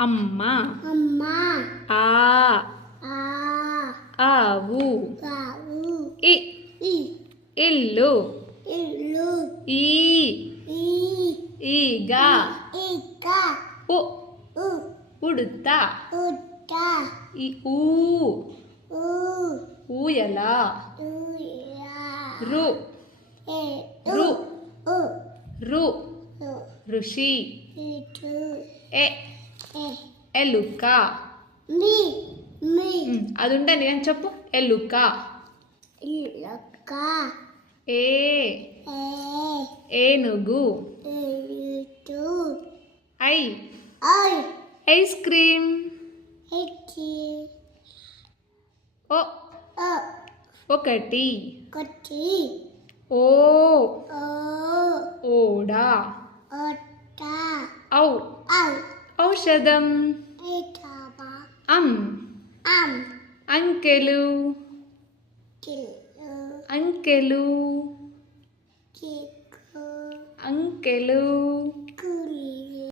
అమ్మ అమ్మ ఆ ఆ ఆవు ఆవు ఇ ఈ ఇల్లు ఇల్లు ఈ ఈ ఈగ ఈక ఉ ఉ ఉడుత ఉట్ట ఈ ఊ ఊ ఊయల ఊయ రు ఏ రు ఉ రు రు ఋషి ఇటు ఎ ఏ ఎలుక మీ మీ అది ఉంటే నేను చెప్పు ఎలుక ఇలక ఏ ఏ ఏనుగు ఎలుటు ఐ ఐ ఐస్ క్రీమ్ ఇటి ఓ ఓ ఒకటి కొట్టి ఓ ఓ ఓడ ఒట్ట ఔ ఔ ఔషధం ఇటబా అం అం అంకెలు కిలు అంకెలు కికు అంకెలు కులి